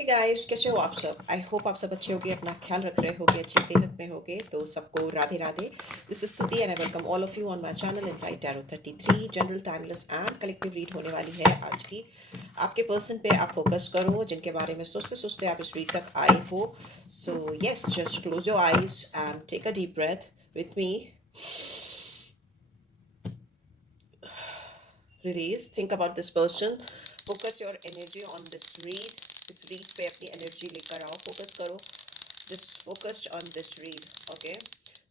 Hey guys, कैसे हो आप सब? आई होप आप सब अच्छे होगे, अपना ख्याल रख रहे होगे, अच्छी सेहत में होगे। तो सबको राधे राधे। दिस इज स्तुति and I welcome all of you on my channel inside tarot 33। General, timeless and collective read होने वाली है आज की। आपके पर्सन पे आप फोकस करो, जिनके बारे में सोचते सोचते आप इस रीड तक आए हो। So yes, just close your eyes and take a deep breath with me. Release. Think about this person. Focus your energy on this read. इस रीड पे अपनी एनर्जी लेकर आओ, फोकस करो। Just focus on this read. Okay.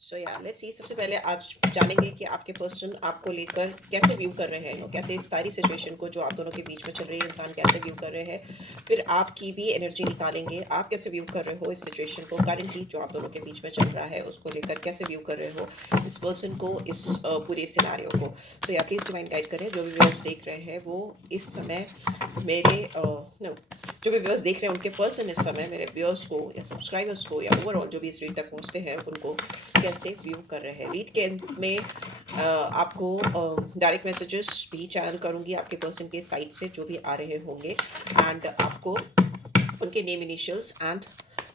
सो या let's see. सबसे पहले आज जानेंगे कि आपके पर्सन आपको लेकर कैसे व्यू कर रहे हैं, कैसे इस सारी सिचुएशन को जो आप दोनों के बीच में चल रही है, इंसान कैसे व्यू कर रहे हैं। फिर आपकी भी एनर्जी निकालेंगे, आप कैसे व्यू कर रहे हो इस सिचुएशन को, करंटली जो आप दोनों के बीच में चल रहा है उसको लेकर कैसे व्यू कर रहे हो इस पर्सन को, इस पूरे सिनारियो को। सो या प्लीज डिवाइन गाइड करें। जो भी व्यूअर्स देख रहे हैं वो इस समय मेरे नो जो भी व्यूअर्स देख रहे हैं उनके पर्सन इस समय मेरे व्यूअर्स को या सब्सक्राइबर्स को या ओवरऑल जो भी इस रीड तक पहुंचते हैं उनको कैसे व्यू कर रहे हैं। रीड के एंड में आपको डायरेक्ट मैसेजेस भी चैनल करूंगी आपके पर्सन के साइड से जो भी आ रहे होंगे, एंड आपको उनके name, initials and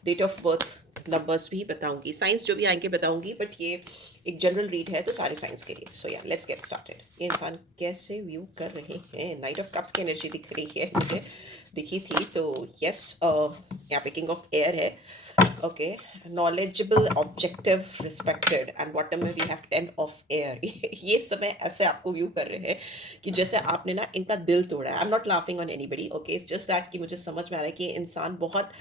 date of birth numbers भी बताऊंगी, साइंस जो भी आएंगे बताऊंगी। बट ये एक जनरल रीड है तो सारे साइंस के लिए। सो या लेट्स गेट स्टार्टेड। ये इंसान कैसे व्यू कर रहे हैं। नाइट ऑफ कप्स की एनर्जी दिख रही है मुझे, दिखी थी। तो यस, यहाँ पे किंग ऑफ एयर है। Okay, knowledgeable, objective, respected and bottom में वी हैव 10 ऑफ एयर। ये समय ऐसे आपको व्यू कर रहे हैं कि जैसे आपने ना इनका दिल तोड़ा है। I am not laughing on anybody, okay, it's just that कि मुझे समझ में आ रहा है कि इंसान बहुत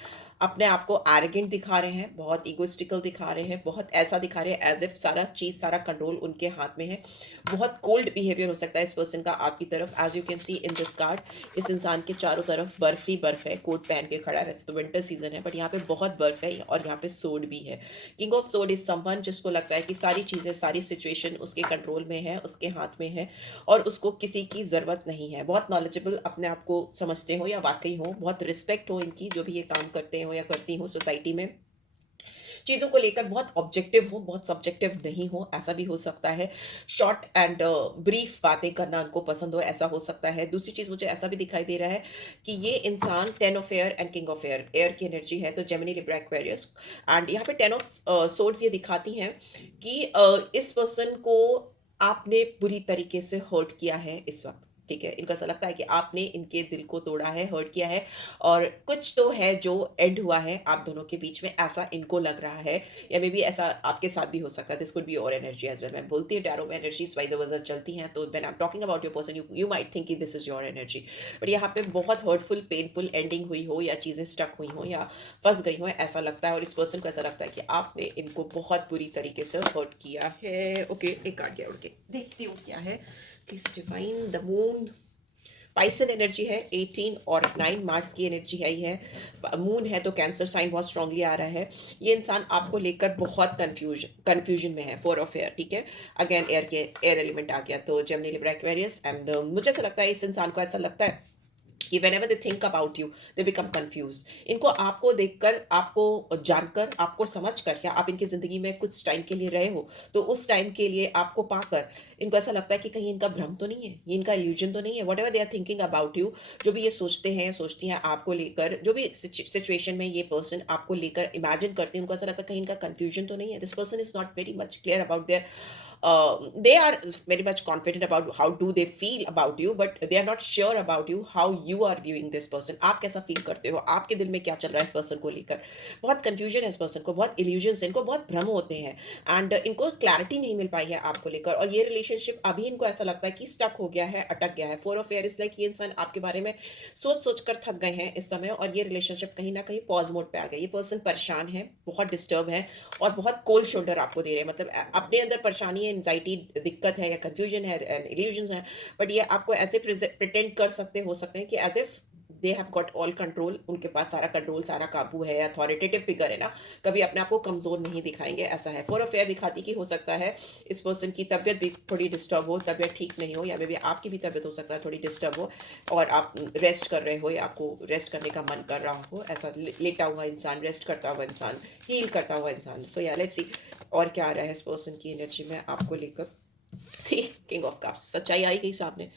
अपने आप को एरोगेंट दिखा रहे हैं, बहुत इगोइस्टिकल दिखा रहे हैं, बहुत ऐसा दिखा रहे हैं एज इफ सारा चीज, सारा कंट्रोल उनके हाथ में है। बहुत कोल्ड बिहेवियर हो सकता है इस पर्सन का आपकी तरफ। As you can see in this card, इस इंसान के चारों तरफ बर्फ ही बर्फ है। कोट पहन के खड़ा है, वैसे तो विंटर सीजन है बट यहाँ पे बहुत बर्फ है और यहाँ पे सोड भी है। किंग ऑफ सोड इज समवन जिसको लगता है कि सारी चीजें, सारी सिचुएशन उसके कंट्रोल में है, उसके हाथ में है और उसको किसी की जरूरत नहीं है। बहुत नॉलेजेबल अपने आप को समझते हो या वाकई हो, बहुत रिस्पेक्ट हो इनकी जो भी ये काम करते हो या करती हो सोसाइटी में। चीज़ों को लेकर बहुत ऑब्जेक्टिव हो, बहुत सब्जेक्टिव नहीं हो, ऐसा भी हो सकता है। शॉर्ट एंड ब्रीफ बातें करना उनको पसंद हो, ऐसा हो सकता है। दूसरी चीज़ मुझे ऐसा भी दिखाई दे रहा है कि ये इंसान 10 of air and king of air, air की एनर्जी है तो जेमिनी, लिब्रा, एक्वेरियस। एंड यहाँ पे 10 ऑफ सोर्ड्स ये दिखाती हैं कि इस पर्सन को आपने बुरी तरीके से हर्ट किया है इस वक्त। ठीक है, इनको ऐसा लगता है कि आपने इनके दिल को तोड़ा है, हर्ट किया है और कुछ तो है जो एंड हुआ है आप दोनों के बीच में, ऐसा इनको लग रहा है। या मे बी ऐसा आपके साथ भी हो सकता है। This could be your energy as well. मैं बोलती हूँ टैरो में एनर्जीज वाइज वर्सा चलती हैं, तो when I am talking about your person you might think कि this is your energy. But यहाँ पे बहुत हर्टफुल, पेनफुल एंडिंग हुई हो या चीज़ें स्टक हुई हो या फंस गई हो, ऐसा लगता है। और इस पर्सन को ऐसा लगता है कि आपने इनको बहुत बुरी तरीके से हर्ट किया है। ओके, एक कार्ड गया उड़ के, देखती हूँ क्या है। Please divine. The moon, Piscean energy है 18 और 9 मार्च की एनर्जी है। ये है मून है तो कैंसर साइन बहुत स्ट्रांगली आ रहा है। ये इंसान आपको लेकर बहुत कंफ्यूजन में है। 4 ऑफ एयर, ठीक है, अगेन एयर के एयर एलिमेंट आ गया तो जेमिनी, लिब्रा, एक्वेरियस। एंड मुझे ऐसा लगता है इस इंसान को ऐसा लगता है कि whenever they think about you they become confused। इनको आपको देखकर, आपको जानकर, आपको समझकर, या आप इनकी जिंदगी में कुछ टाइम के लिए रहे हो तो उस टाइम के लिए आपको पाकर इनको ऐसा लगता है कि कहीं इनका भ्रम तो नहीं है, ये इनका इल्यूजन तो नहीं है। Whatever they are thinking about you, जो भी ये सोचते हैं, सोचती हैं आपको लेकर, जो भी सिचुएशन में ये पर्सन आपको लेकर इमेजिन करते हैं, उनको ऐसा लगता है कहीं इनका कंफ्यूजन तो नहीं है। This person is not very much clear about their, they are very much confident about how do they feel about you, but they are not sure about you, how you are viewing this person। आप कैसा feel करते हो, आपके दिल में क्या चल रहा है इस पर्सन को लेकर। बहुत कंफ्यूजन है इस पर्सन को, बहुत इल्यूजन, इनको बहुत भ्रम होते हैं एंड इनको क्लैरिटी नहीं मिल पाई है आपको लेकर। और ये रिलेशनशिप अभी इनको ऐसा लगता है कि स्टक हो गया है, अटक गया है। 4 ऑफ एयर इज लाइक ये इंसान आपके बारे में सोच सोच कर थक गए हैं इस समय और ये रिलेशनशिप कहीं ना कहीं पॉज मोड पे आ गया। ये पर्सन परेशान है, बहुत डिस्टर्ब है और बहुत कोल्ड शोल्डर आपको दे रहे हैं। मतलब अपने अंदर परेशानी है, एंजाइटी, दिक्कत है या कंफ्यूजन है एंड इल्यूजन है, बट ये आपको ऐसे प्रिटेंड कर सकते हो सकते हैं कि as if they have got all control, उनके पास सारा कंट्रोल, सारा काबू है। अथॉरिटेटिव फिगर है ना, कभी अपने आप को कमजोर नहीं दिखाएंगे, ऐसा है। 4 ऑफ एयर दिखाती कि हो सकता है इस पर्सन की तबीयत भी थोड़ी डिस्टर्ब हो, तबीयत ठीक नहीं हो, या मे बी आपकी भी तबीयत हो सकता है थोड़ी डिस्टर्ब हो और आप रेस्ट कर रहे हो या आपको रेस्ट करने का मन कर रहा हो। ऐसा लेटा हुआ इंसान, रेस्ट करता हुआ इंसान, हील करता हुआ इंसान। सो या लेट्स सी और क्या आ रहा है इस पर्सन की एनर्जी में आपको लेकर। सी, किंग ऑफ कप्स, सच्चाई आई गई सामने।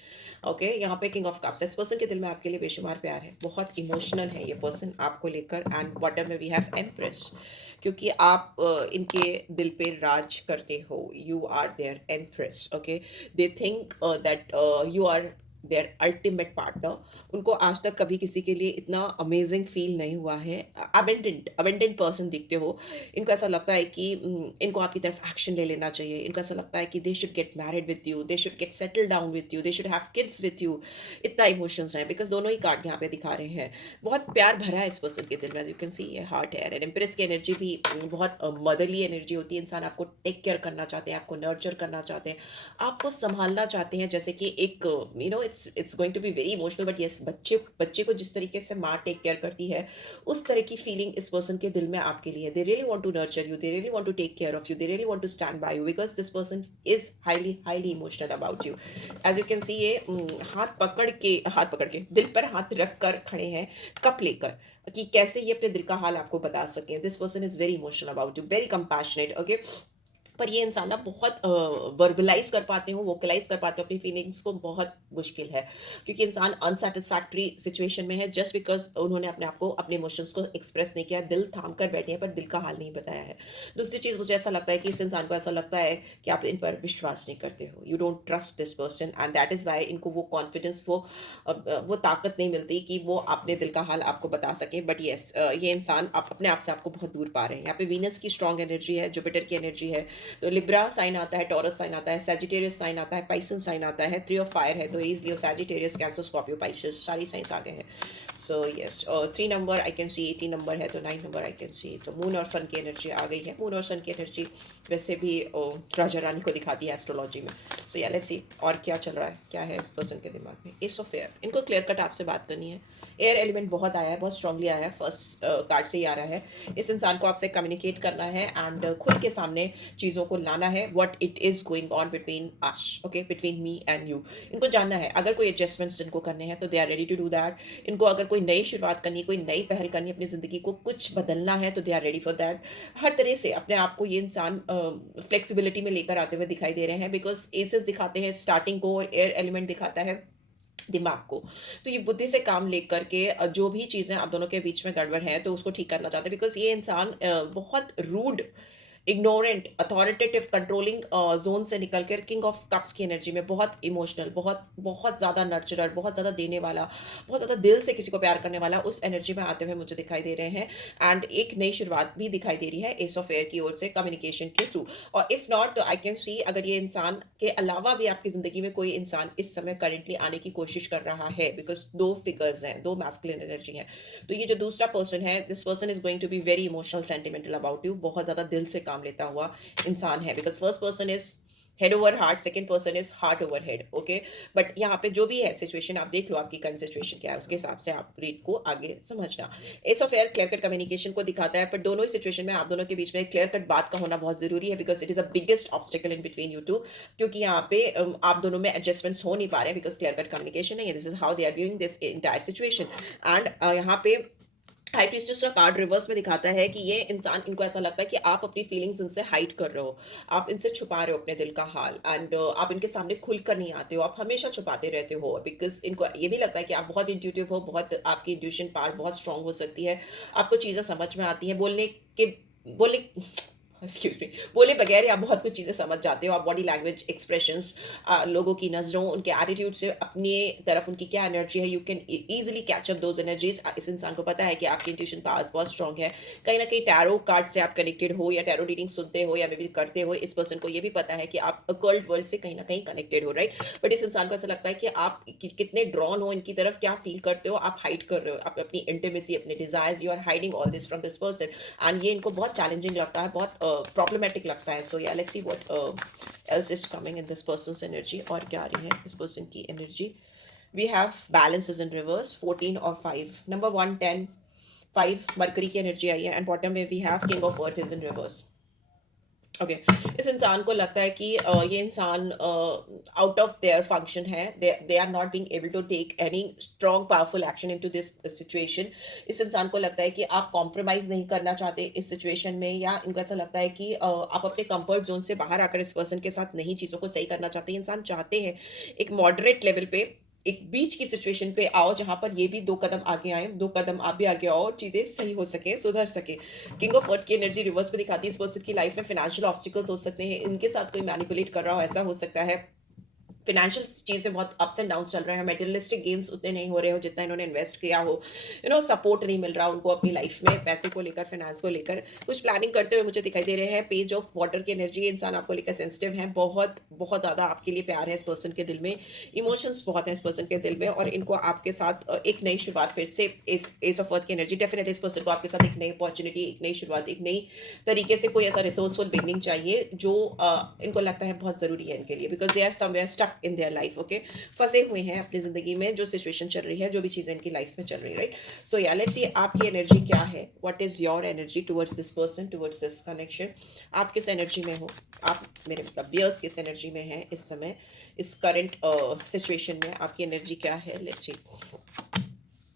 ओके, यहाँ पे किंग ऑफ कप्स, इस पर्सन के दिल में आपके लिए बेशुमार प्यार है, बहुत इमोशनल है ये पर्सन आपको लेकर। एंड बॉटम में वी हैव एम्प्रेस, क्योंकि आप इनके दिल पे राज करते हो, you are their empress. Okay, they think that you are their ultimate partner. उनको आज तक कभी किसी के लिए इतना अमेजिंग फील नहीं हुआ है। अबेंडेंट पर्सन दिखते हो। इनको ऐसा लगता है कि इनको आपकी तरफ एक्शन ले लेना चाहिए। इनको ऐसा लगता है कि they should get married with you, they should get settle down with you, they should have kids with you. इतना इमोशंस हैं, बिकॉज दोनों ही कार्ड यहाँ पे दिखा रहे हैं। बहुत प्यार भरा है इस पर्सन के दिल में, यू कैन सी ये हार्ट है। एंड एम्प्रेस की एनर्जी भी बहुत मदरली एनर्जी होती है। इंसान आपको टेक केयर करना चाहते हैं, आपको नर्चर करना चाहते हैं, आपको संभालना चाहते हैं। जैसे कि एक it's going to be very emotional, but yes, बच्चे को जिस तरीके से माँ टेक केयर करती है, उस तरह की फीलिंग इस पर्सन के दिल में आपके लिए। They really want to nurture you, they really want to take care of you, they really want to stand by you, because this person is highly highly emotional about you. As you can see ये हाथ पकड़ के दिल पर हाथ रख कर खड़े हैं, कप लेकर, कि कैसे ये अपने दिल का हाल आपको बता सकें। This person is very emotional about you, very compassionate. Okay, पर ये इंसान ना बहुत वर्बलाइज कर पाते हो, वोकलाइज कर पाते हो अपनी फीलिंग्स को, बहुत मुश्किल है। क्योंकि इंसान अनसेटिस्फैक्ट्री सिचुएशन में है, जस्ट बिकॉज उन्होंने अपने आप को, अपने इमोशंस को एक्सप्रेस नहीं किया, दिल थाम कर बैठे हैं पर दिल का हाल नहीं बताया है। दूसरी चीज़, मुझे ऐसा लगता है कि इस इंसान को ऐसा लगता है कि आप इन पर विश्वास नहीं करते हो, you don't trust this person, and that is why इनको वो कॉन्फिडेंस, वो ताकत नहीं मिलती कि वो अपने दिल का हाल आपको बता सके। बट येस, ये इंसान आप अपने आप से आपको बहुत दूर पा रहे हैं। यहाँ पे वीनस की स्ट्रॉन्ग एनर्जी है, जुपिटर की एनर्जी है, तो लिब्रा साइन आता है, टॉरस साइन आता है, सैजिटेरियस साइन आता है, पाइसन साइन आता है, 3 ऑफ फायर है, तो is Leo, Sagittarius, cancer, Scorpio, Pisces, सारी साइंस आ गए हैं। So yes, 3 number I can see, 18 number है तो 9 नंबर आई कैन सी। तो मून और सन की एनर्जी आ गई है। मून और सन की एनर्जी वैसे भी राजा रानी को दिखाती है एस्ट्रोलॉजी में। सो या लेट्स सी और क्या चल रहा है, क्या है इस पर्सन के दिमाग में। एस ऑफ एयर, इनको क्लियर कट आपसे बात करनी है। एयर एलिमेंट बहुत आया है, बहुत स्ट्रांगली आया है, फर्स्ट कार्ड से ही आ रहा है। इस इंसान को आपसे कम्युनिकेट करना है एंड खुल के सामने चीज़ों को लाना है, what it is going on between us, okay, between me and you. इनको जानना है, अगर कोई एडजस्टमेंट्स इनको करने हैं तो they are ready to do that. इनको अगर कोई नई शुरुआत करनी, कोई नई पहल करनी, अपनी ज़िंदगी को कुछ बदलना है तो they are ready for that. हर तरह से अपने आप को ये इंसान फ्लेक्सिबिलिटी में लेकर आते हुए दिखाई दे रहे हैं, बिकॉज एसेस दिखाते हैं स्टार्टिंग को और एयर एलिमेंट दिखाता है दिमाग को। तो ये बुद्धि से काम लेकर के जो भी चीज़ें आप दोनों के बीच में गड़बड़ है तो उसको ठीक करना चाहते हैं, बिकॉज ये इंसान बहुत rude, ignorant, authoritative, controlling zone से निकल कर किंग ऑफ कप्स की एनर्जी में बहुत इमोशनल, बहुत बहुत ज़्यादा नर्चरर, बहुत ज़्यादा देने वाला, बहुत ज़्यादा दिल से किसी को प्यार करने वाला, उस एनर्जी में आते हुए मुझे दिखाई दे रहे हैं। एंड एक नई शुरुआत भी दिखाई दे रही है एस ऑफ एयर की ओर से, कम्युनिकेशन के थ्रू। और इफ़ नॉट तो आई कैन सी, अगर ये इंसान के अलावा भी आपकी ज़िंदगी में कोई इंसान इस समय करेंटली आने की कोशिश कर रहा है, बिकॉज 2 फिगर्स हैं, 2 मैस्कुलिन एनर्जी हैं, तो ये जो दूसरा पर्सन है, this person is going to be very emotional, sentimental about you, बहुत ज़्यादा दिल से काम लेता हुआ इंसान है। Because first person is head over heart, second person is heart over head. Okay, but यहाँ पे जो भी है सिचुएशन, आप देख लो आपकी करंट सिचुएशन क्या है, उसके हिसाब से आप रीड को आगे समझना। S of air clear cut communication को दिखाता है, पर दोनों ही सिचुएशन में आप दोनों के बीच में क्लियर कट बात का होना बहुत जरूरी है, because it is a biggest obstacle in between you two. क्योंकि यहाँ पे आप दोनों में एडजस्टमेंट्स हो नहीं पा रहे हैं, बिकॉज क्लियर कट कम्युनिकेशन नहीं है। This is how they are viewing this entire situation. And यहाँ पे हाई प्रीस्टेस का कार्ड रिवर्स में दिखाता है कि ये इंसान, इनको ऐसा लगता है कि आप अपनी फीलिंग्स इनसे हाइड कर रहे हो, आप इनसे छुपा रहे हो अपने दिल का हाल, एंड आप इनके सामने खुलकर नहीं आते हो, आप हमेशा छुपाते रहते हो, बिकॉज इनको ये भी लगता है कि आप बहुत इंट्यूटिव हो, बहुत आपकी इंट्यूशन पावर बहुत स्ट्रांग हो सकती है, आपको चीज़ें समझ में आती हैं, बोलने एक्सक्यूज मी, बोले बगैर ही आप बहुत कुछ चीज़ें समझ जाते हो। आप बॉडी लैंग्वेज, एक्सप्रेशंस, लोगों की नज़रों, उनके एटीट्यूड से अपनी तरफ उनकी क्या एनर्जी है, you can easily catch up those energies. इस इंसान को पता है कि आपकी इंट्यूशन पावर्स बहुत स्ट्रॉन्ग है। कहीं ना कहीं टैरो कार्ड से आप कनेक्टेड हो, या टैरो रीडिंग सुनते हो, या मे बी करते हो, इस पर्सन को ये भी पता है कि आप अकल्ट वर्ल्ड से कहीं ना कहीं कनेक्टेड हो, राइट। बट इस इंसान को ऐसा लगता है कि आप कितने ड्रॉन हो इनकी तरफ, क्या फील करते हो, आप हाइड कर रहे हो, आप अपनी इंटीमेसी, अपने desires, you are hiding all this from this person. And ये इनको बहुत चैलेंजिंग लगता है, बहुत प्रॉब्लमेटिक लगता है। सो या let's see what else is coming in this person's energy, और क्या आ रही है इस पर्सन की energy. We have balances in reverse, 14 और 5, नंबर 1, 10, 5 मरकरी की एनर्जी आई है। एंड बॉटम में we have king of earth is in reverse. Okay इस इंसान को लगता है कि ये इंसान आउट ऑफ देयर फंक्शन है, they are not being able to take any strong powerful action into this situation. इस इंसान को लगता है कि आप कॉम्प्रोमाइज नहीं करना चाहते इस सिचुएशन में, या इनको ऐसा लगता है कि आप अपने कंफर्ट जोन से बाहर आकर इस पर्सन के साथ नहीं चीज़ों को सही करना चाहते। ये इंसान चाहते हैं एक मॉडरेट लेवल पे, एक बीच की सिचुएशन पे आओ जहां पर ये भी 2 कदम आगे आए, 2 कदम आप भी आगे आओ और चीजें सही हो सके, सुधर सके। किंग ऑफ वर्ड की एनर्जी रिवर्स पे दिखाती है इस पर्सन की लाइफ में फाइनेंशियल ऑब्स्टिकल्स हो सकते हैं, इनके साथ कोई मैनिपुलेट कर रहा हो ऐसा हो सकता है। फाइनेंशियल चीजें बहुत अप्स एंड डाउन चल रहे हैं, मेटेरियलिस्टिक गेन्स उतने नहीं हो रहे हो जितना इन्होंने इन्वेस्ट किया हो, सपोर्ट नहीं मिल रहा उनको अपनी लाइफ में पैसे को लेकर, फाइनेंस को लेकर। कुछ प्लानिंग करते हुए मुझे दिखाई दे रहे हैं। पेज ऑफ वाटर की एनर्जी, इंसान आपको लेकर सेंसिटिव है, बहुत बहुत ज्यादा आपके लिए प्यार है इस पर्सन के दिल में, इमोशंस बहुत है इस पर्सन के दिल में, और इनको आपके साथ एक नई शुरुआत फिर से, इस एज ऑफ अर्थ की एनर्जी डेफिनेटली इस पर्सन को आपके साथ एक नई अपॉर्चुनिटी, एक नई शुरुआत, एक नई तरीके से कोई ऐसा रिसोर्सफुल बिगनिंग चाहिए जो इनको लगता है बहुत जरूरी है इनके लिए, because they are somewhere stuck in their life. Okay, फंसे हुए हैं अपनी जिंदगी में, जो सिचुएशन चल रही है, जो भी चीजें इनकी लाइफ में चल रही है, राइट। सो या लेट्स सी आपकी एनर्जी क्या है, what is your energy towards this person, towards this connection. आप किस एनर्जी में हो, आप मेरे मतलब व्यूअर्स किस एनर्जी में है इस समय, इस करंट सिचुएशन में आपकी एनर्जी क्या है। Let's see,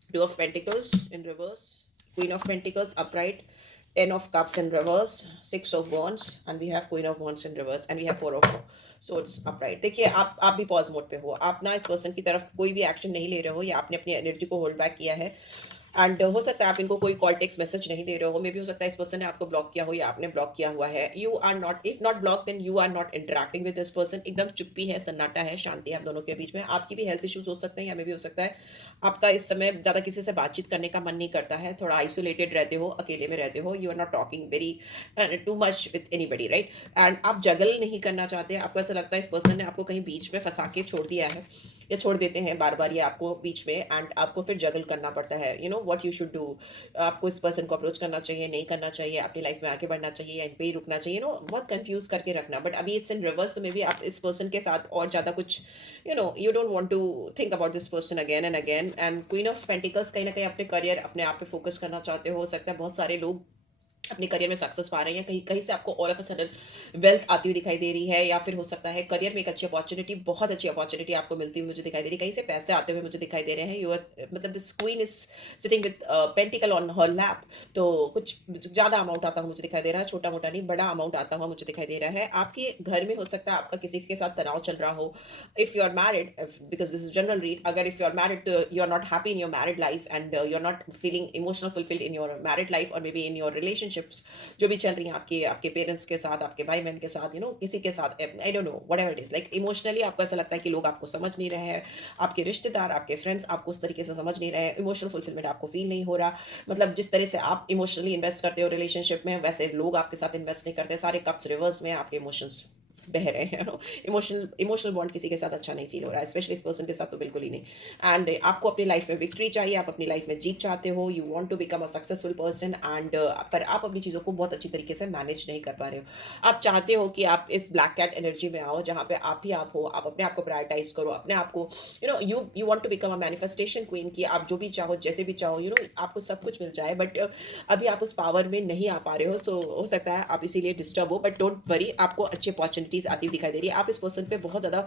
two of pentacles in reverse, queen of pentacles upright, Ten of Cups in reverse, Six of Wands, and we have Queen of Wands in reverse, and we have Four of Swords upright. देखिए आप भी pause mode पे हो, आप ना इस person की तरफ कोई भी एक्शन नहीं ले रहे हो, या आपने अपनी एनर्जी को होल्ड बैक किया है। एंड हो सकता है आप इनको कोई कॉल टेक्स्ट मैसेज नहीं दे रहे हो, मे भी हो सकता है इस पर्सन ने आपको ब्लॉक किया हो या आपने ब्लॉक किया हुआ है। You are not, if not block then you are not interacting with this person. एकदम चुप्पी है, सन्नाटा है, शांति है आप दोनों के बीच में। आपकी भी हेल्थ इश्यूज हो सकते हैं, या मे भी हो सकता है आपका इस समय ज्यादा किसी से बातचीत करने का मन नहीं करता है, थोड़ा आइसोलेटेड रहते हो, अकेले में रहते हो, you are not talking very too much with anybody, right. And आप जगल नहीं करना चाहते, आपको ऐसा लगता है इस पर्सन ने आपको कहीं बीच में फंसा के छोड़ दिया है, या छोड़ देते हैं बार बार ये आपको बीच में, एंड आपको फिर जगल करना पड़ता है। You know what you should do, आपको इस पर्सन को अप्रोच करना चाहिए, नहीं करना चाहिए, अपनी लाइफ में आगे बढ़ना चाहिए, या इन पे ही रुकना चाहिए, बहुत कंफ्यूज करके रखना। बट अभी इट्स इन रिवर्स, तो मे बी आप इस पर्सन के साथ और ज्यादा कुछ, you don't want to think about this person again and again. And queen of pentacles, कहीं ना कहीं अपने करियर, अपने आप पे फोकस करना चाहते हो सकता है। बहुत सारे लोग अपने करियर में सक्सेस पा रहे हैं, कहीं कहीं से आपको all of a sudden wealth आती हुई दिखाई दे रही है, या फिर हो सकता है करियर में एक अच्छी अपॉर्चुनिटी, बहुत अच्छी अपॉर्चुनिटी आपको मिलती हुई मुझे दिखाई दे रही है, कहीं से पैसे आते हुए मुझे दिखाई दे रहे हैं। यूर मतलब this queen is sitting with pentacle on her lap, तो कुछ ज्यादा अमाउंट आता हुआ मुझे दिखाई दे रहा है, छोटा मोटा नहीं, बड़ा अमाउंट आता हुआ मुझे दिखाई दे रहा है। आपके घर में हो सकता है आपका किसी के साथ तनाव चल रहा हो, if you are married, because this is general read, अगर इफ यू आर मैरिड तो you are not happy in your married life, and you are not feeling emotional fulfilled in your married life, और maybe in your relationships जो भी चल रही है आपके आपके पेरेंट्स के साथ, आपके भाई बहन के साथ, किसी के साथ, आई don't know whatever it is, like emotionally आपको ऐसा लगता है कि लोग आपको समझ नहीं रहे हैं, आपके रिश्तेदार, आपके फ्रेंड्स आपको उस तरीके से समझ नहीं रहे हैं, इमोशनल फुलफिलमेंट आपको फील नहीं हो रहा। मतलब जिस तरह से आप इमोशनली इन्वेस्ट करते हो रिलेशनशिप में, वैसे लोग आपके साथ इन्वेस्ट नहीं करते। सारे कप्स रिवर्स में, आपके इमोशंस बह रहे हैं, इमोशनल इमोशनल बॉन्ड किसी के साथ अच्छा नहीं फील हो रहा है, स्पेशली इस पर्सन के साथ तो बिल्कुल ही नहीं। एंड आपको अपनी लाइफ में विक्ट्री चाहिए, आप अपनी लाइफ में जीत चाहते हो, you want to become a successful person, and पर आप अपनी चीज़ों को बहुत अच्छी तरीके से मैनेज नहीं कर पा रहे हो। आप चाहते हो कि आप इस ब्लैक कैट एनर्जी में आओ, जहाँ पे आप ही आप हो, आप अपने आप को प्रायोरिटाइज करो, अपने आप को, you want to become a manifestation queen, की आप जो भी चाहो, जैसे भी चाहो, आपको सब कुछ मिल जाए, बट अभी आप उस पावर में नहीं आ पा रहे हो। सो हो सकता है आप इसीलिए डिस्टर्ब हो, बट डोंट वरी, आपको अच्छी अपॉर्चुनिटीज आती दिखाई दे रही है। आप इस पर्सन पे बहुत ज्यादा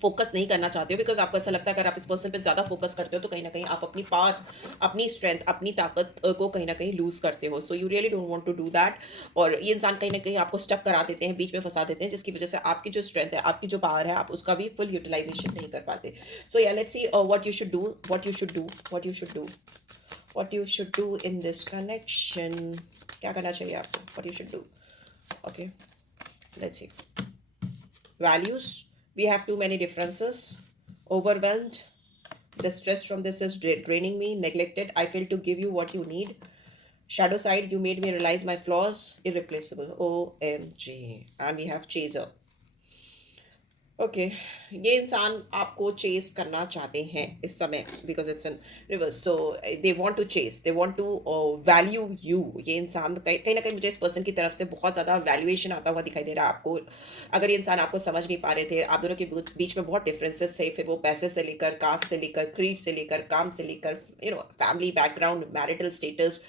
फोकस नहीं करना चाहते हो, बिकॉज आपको ऐसा लगता है अगर आप इस पर्सन पे ज्यादा फोकस करते हो तो कहीं ना कहीं आप अपनी पावर, अपनी स्ट्रेंथ, अपनी ताकत को कहीं ना कहीं लूज करते हो। So you really don't want to do that, और ये इंसान कहीं ना कहीं आपको स्टक करा देते हैं, बीच में फंसा देते हैं, जिसकी वजह से आपकी जो स्ट्रेंथ है, आपकी जो पावर है, आप उसका भी फुल यूटिलाइजेशन नहीं कर पाते। सो या let's see what you should do, what you should do, what you should do, what you should do in this connection. क्या करना चाहिए आपको, what you should do. Okay, let's see. Values, we have too many differences, overwhelmed, the stress from this is draining me, neglected, I fail to give you what you need, shadow side, you made me realize my flaws, irreplaceable, OMG, and we have chaser. Okay, ये इंसान आपको chase करना चाहते हैं इस समय, because it's in reverse. So they want to chase, they want to value you. ये इंसान कहीं ना कहीं मुझे इस पर्सन की तरफ से बहुत ज़्यादा वैल्यूएशन आता हुआ दिखाई दे रहा है आपको। अगर ये इंसान आपको समझ नहीं पा रहे थे, आप दोनों के बीच में बहुत डिफरेंसेस थे, फिर वो पैसे से लेकर, कास्ट से लेकर, क्रीड से लेकर, काम से लेकर, family background, marital status,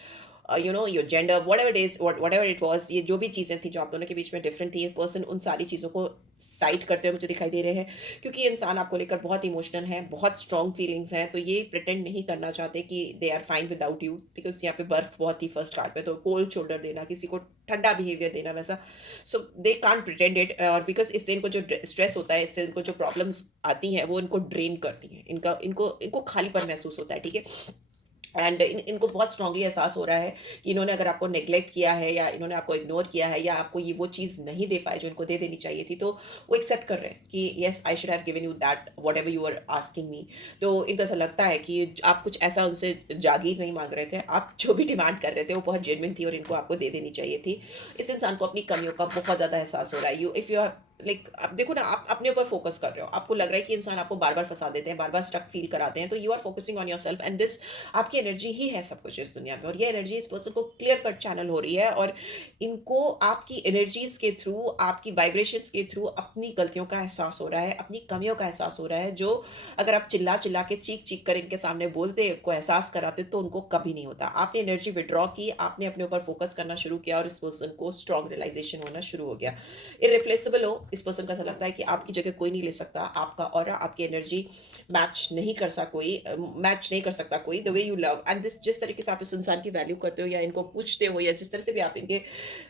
you know your gender, whatever it was, ये जो भी चीज़ें थी जो आप दोनों के बीच में डिफरेंट थी, ये पर्सन उन सारी चीज़ों को साइड करते हुए मुझे दिखाई दे रहे हैं, क्योंकि ये इंसान आपको लेकर बहुत इमोशनल है, बहुत स्ट्रॉन्ग फीलिंग्स हैं, तो ये प्रिटेंड नहीं करना चाहते कि they are fine without you, because यहाँ पे बर्फ बहुत ही फर्स्ट कार्ड पे, तो कोल्ड शोल्डर देना, किसी को ठंडा बिहेवियर देना वैसा, सो दे कांट प्रिटेंड इट, और बिकॉज इससे इनको जो स्ट्रेस होता है, इससे इनको जो प्रॉब्लम्स आती हैं वो इनको ड्रेन करती हैं, इनका इनको इनको खालीपन महसूस होता है, ठीक है। एंड इनको बहुत स्ट्रांगली एहसास हो रहा है कि इन्होंने अगर आपको नेग्लेक्ट किया है, या इन्होंने आपको इग्नोर किया है, या आपको ये वो चीज़ नहीं दे पाए जो इनको दे देनी चाहिए थी, तो वो एक्सेप्ट कर रहे हैं कि yes I should have given you that whatever you are asking me. तो इनको ऐसा लगता है कि आप कुछ ऐसा उनसे जागीर नहीं मांग रहे थे, आप जो भी डिमांड कर रहे थे वो बहुत जेन्युइन थी और इनको आपको दे देनी चाहिए थी। इस इंसान को अपनी कमियों का बहुत ज़्यादा एहसास हो रहा है। इफ़ यू आर लाइक, आप देखो ना, आप अपने ऊपर फोकस कर रहे हो, आपको लग रहा है कि इंसान आपको बार बार फंसा देते हैं, बार बार स्टक फील कराते हैं, तो you are focusing on yourself, and this आपकी एनर्जी ही है सब कुछ इस दुनिया में, और ये एनर्जी इस पर्सन को क्लियर कट चैनल हो रही है, और इनको आपकी एनर्जीज के थ्रू, आपकी वाइब्रेशंस के थ्रू अपनी गलतियों का एहसास हो रहा है, अपनी कमियों का एहसास हो रहा है, जो अगर आप चिल्ला चिल्ला के चीख चीख कर इनके सामने बोलते, उनको एहसास कराते, तो उनको कभी नहीं होता। आपने एनर्जी विड्रॉ की, आपने अपने ऊपर फोकस करना शुरू किया, और इस पर्सन को स्ट्रॉन्ग रियलाइजेशन होना शुरू हो गया। इरिप्लेसेबल हो, इस पर्सन को ऐसा लगता है कि आपकी जगह कोई नहीं ले सकता, आपका ऑरा, आपकी एनर्जी मैच नहीं कर सकता कोई, the way you love and this, जिस तरीके से आप इस इंसान की वैल्यू करते हो, या इनको पूछते हो, या जिस तरह से भी आप इनके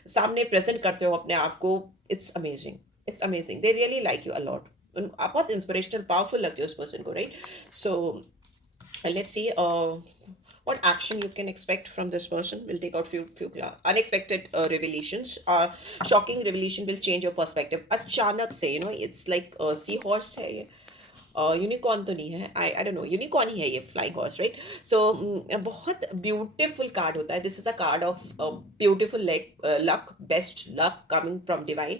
सामने प्रेजेंट करते हो अपने आप को, it's amazing, it's amazing, they really like you a lot. आप बहुत इंस्पिरेशनल पावरफुल लगते हो उस पर्सन को, right? So let's see what action you can expect from this person. We'll take out few unexpected revelations, or shocking revelation will change your perspective अचानक से, you know, it's like seahorse है ये, unicorn तो नहीं है, आई don't no, unicorn ही है ये, flying horse, right? सो बहुत ब्यूटीफुल कार्ड होता है, this is a card of beautiful luck, best luck coming from divine.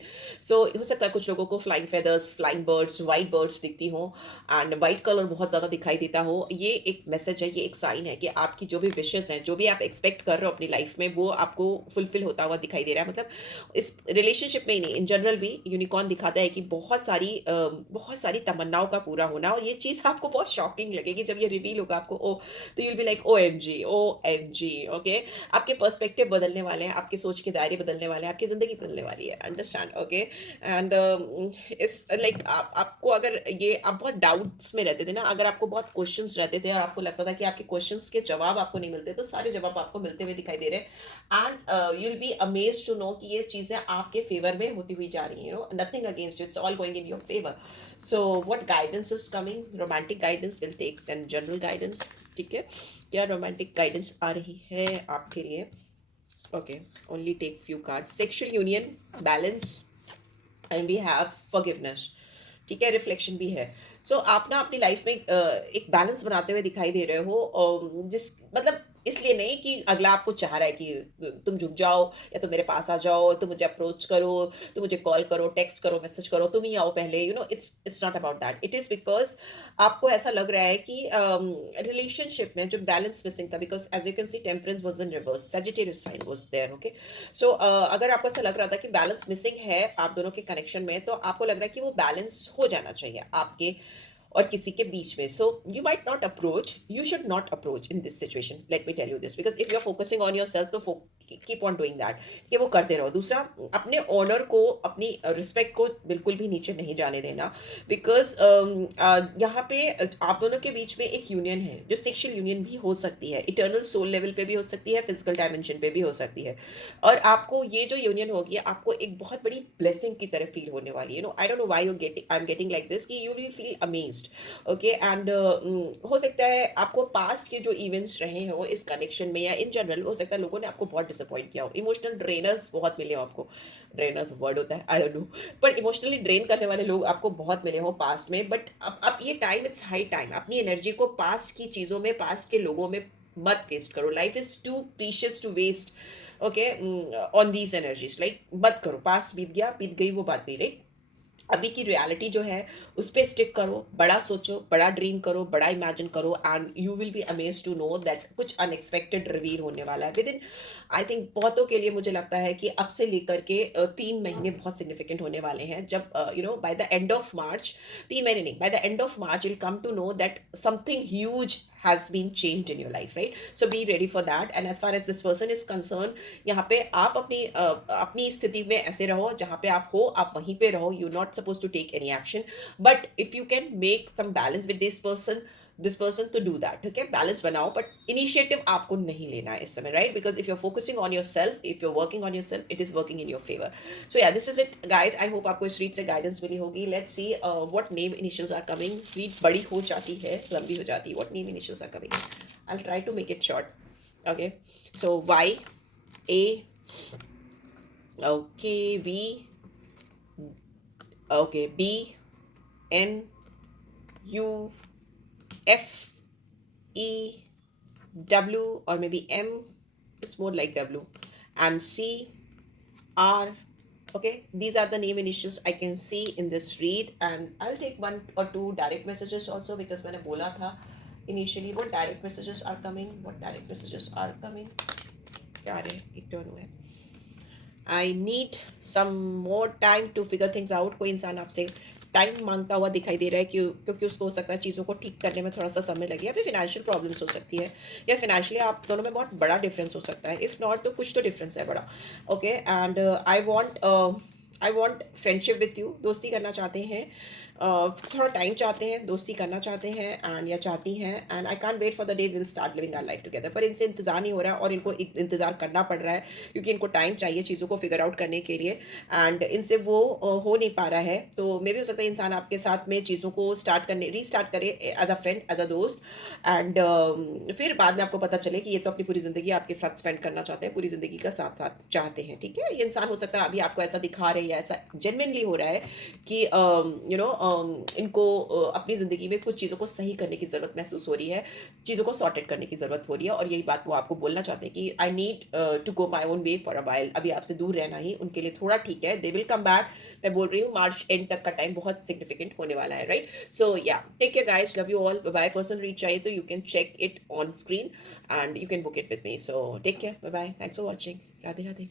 So हो सकता है कुछ लोगों को flying feathers, flying birds, white birds दिखती हो, एंड वाइट कलर बहुत ज़्यादा दिखाई देता हो, ये एक मैसेज है, ये एक साइन है कि आपकी जो भी विशेस हैं, जो भी आप एक्सपेक्ट कर रहे हो अपनी लाइफ में, वो आपको फुलफिल होता हुआ दिखाई दे रहा है। मतलब इस रिलेशनशिप में ही नहीं, इन जनरल भी यूनिकॉर्न दिखाता है कि बहुत सारी तमन्नाओं का पूरा होना, और ये चीज़ आपको बहुत शॉकिंग लगेगी जब ये रिवील होगा आपको, ओ, तो you'll be like O M G, O M G, okay. आपके पर्सपेक्टिव बदलने वाले हैं, आपके सोच के दायरे बदलने वाले हैं, आपकी ज़िंदगी बदलने वाली है, अंडरस्टैंड, ओके। एंड इस लाइक आपको अगर ये, आप बहुत डाउट्स में रहते थे ना, अगर आपको बहुत क्वेश्चंस रहते थे और आपको लगता था कि आपके क्वेश्चंस के जवाब आपको नहीं मिलते, तो सारे जवाब आपको मिलते हुए दिखाई दे रहे हैं, and you will be amazed to know कि ये चीज़ें आपके फेवर में होती हुई जा रही हैं, you know, nothing against, it's all going in your favour. So what guidance is coming? Romantic guidance will take, then general guidance. ठीक है, क्या romantic guidance आ रही है आपके लिए? Okay, only take few cards. Sexual union, balance, and we have forgiveness. ठीक है, reflection भी है। सो आप ना अपनी लाइफ में एक बैलेंस बनाते हुए दिखाई दे रहे हो, जिस मतलब इसलिए नहीं कि अगला आपको चाह रहा है कि तुम झुक जाओ, या तुम मेरे पास आ जाओ, तुम मुझे अप्रोच करो, तुम मुझे कॉल करो, टेक्स्ट करो, मैसेज करो, तुम ही आओ पहले, you know, it's not about that. It is because आपको ऐसा लग रहा है कि रिलेशनशिप में जो बैलेंस मिसिंग था, because as you can see temperance was in reverse, Sagittarius sign was there, okay. So अगर आपको ऐसा लग रहा था कि बैलेंस मिसिंग है आप दोनों के कनेक्शन में, तो आपको लग रहा है कि वो बैलेंस हो जाना चाहिए आपके और किसी के बीच में। So you might not approach, you should not approach in this situation, let me tell you this, because if you are focusing on yourself, तो कीप ऑन डूइंग दैट, कि वो करते रहो। दूसरा, अपने ऑनर को, अपनी रिस्पेक्ट को बिल्कुल भी नीचे नहीं जाने देना, बिकॉज यहाँ पे आप दोनों के बीच में एक यूनियन है, जो सेक्सुअल यूनियन भी हो सकती है, इटर्नल सोल लेवल पे भी हो सकती है, फिजिकल डायमेंशन पे भी हो सकती है, और आपको ये जो यूनियन होगी, आपको एक बहुत बड़ी ब्लेसिंग की तरह फील होने वाली है। You know, I don't know why I am getting like this, कि you will feel amazed, okay. And हो सकता है आपको पास्ट के जो इवेंट्स रहे हो इस कनेक्शन में, या इन जनरल हो सकता है लोगों ने आपको बहुत डिसअपॉइंट किया हो, इमोशनल ड्रेनर्स बहुत मिले हो आपको, ड्रेनर्स वर्ड होता है, आई डोंट नो, पर इमोशनली ड्रेन करने वाले लोग आपको बहुत मिले हो पास्ट में, बट अब ये टाइम, इट्स हाई टाइम, अपनी एनर्जी को पास्ट की चीज़ों में, पास्ट के लोगों में मत वेस्ट करो। Life is too precious to waste, okay, on these energies, like मत करो। पास्ट बीत गया, बीत गई वो बात, नहीं, राइट? अभी की रियलिटी जो है उस पर स्टिक करो, बड़ा सोचो, बड़ा ड्रीम करो, बड़ा इमेजिन करो, and you will be amazed to know that कुछ अनएक्सपेक्टेड रिवील होने वाला है विद इन, आई थिंक बहुतों के लिए मुझे लगता है कि अब से लेकर के 3 महीने बहुत सिग्निफिकेंट होने वाले हैं, जब you know, by the end of March, 3 महीने नहीं, by the end of March will come to know that something huge has been changed in your life, right? So be ready for that. And as far as this person is concerned, यहाँ पे आप अपनी स्थिति में ऐसे रहो, जहाँ पे आप हो आप वहीं पे रहो. You're not supposed to take any action, but if you can make some balance with this person to do that, okay? Balance बनाओ, but initiative आपको नहीं लेना है इस समय, right? Because if you're focusing on yourself, if you're working on yourself, it is working in your favor. So yeah, this is it guys. I hope आपको इस read से guidance मिली होगी. Let's see what name initials are coming. Read बड़ी हो जाती है, लंबी हो जाती है. What name initials are coming? I'll try to make it short. Okay, so Y, A, okay, V, okay, B, N, U, F, E, W, or maybe M. It's more like W, and C, R. Okay, these are the name initials I can see in this read, and I'll take one or two direct messages also, because मैंने बोला था initially what direct messages are coming. What direct messages are coming? क्या रे एक turn हुआ है. I need some more time to figure things out. कोई इंसान आपसे टाइम मांगता हुआ दिखाई दे रहा है, क्योंकि उसको हो सकता है चीज़ों को ठीक करने में थोड़ा सा समय लगे, या फिर फिनेंशियल प्रॉब्लम्स हो सकती है, या फिनेंशियली आप दोनों में बहुत बड़ा डिफरेंस हो सकता है. इफ़ नॉट तो कुछ तो डिफरेंस है बड़ा. Okay, and I want friendship with you. दोस्ती करना चाहते हैं, थोड़ा टाइम चाहते हैं, दोस्ती करना चाहते हैं एंड या चाहती हैं, and I can't wait for the day will start living our life together. पर इनसे इंतजार नहीं हो रहा, और इनको इंतजार करना पड़ रहा है, क्योंकि इनको टाइम चाहिए चीज़ों को फिगर आउट करने के लिए, एंड इनसे वो हो नहीं पा रहा है. तो मे भी हो सकता है इंसान आपके साथ में चीज़ों को रीस्टार्ट करे as a friend, as a दोस्त, एंड फिर बाद में आपको पता चले कि ये तो अपनी पूरी ज़िंदगी आपके साथ स्पेंड करना चाहते हैं, पूरी ज़िंदगी का साथ साथ चाहते हैं. ठीक है, ये इंसान हो सकता है अभी आपको ऐसा दिखा रहे हैं, या ऐसा जेन्युइनली हो रहा है कि इनको अपनी ज़िंदगी में कुछ चीज़ों को सही करने की ज़रूरत महसूस हो रही है, चीज़ों को सॉर्टेड करने की ज़रूरत हो रही है, और यही बात वो आपको बोलना चाहते हैं कि I need to go my own way for a while. अभी आपसे दूर रहना ही उनके लिए थोड़ा ठीक है. They will come back. मैं बोल रही हूँ मार्च एंड तक का टाइम बहुत सिग्निफिकेंट होने वाला है, right? So yeah, take care guys, love you all. Bye. Person reach चाहिए तो you can check it on screen and you can book it with me. So take care, bye bye, thanks for watching. Radhe Radhe.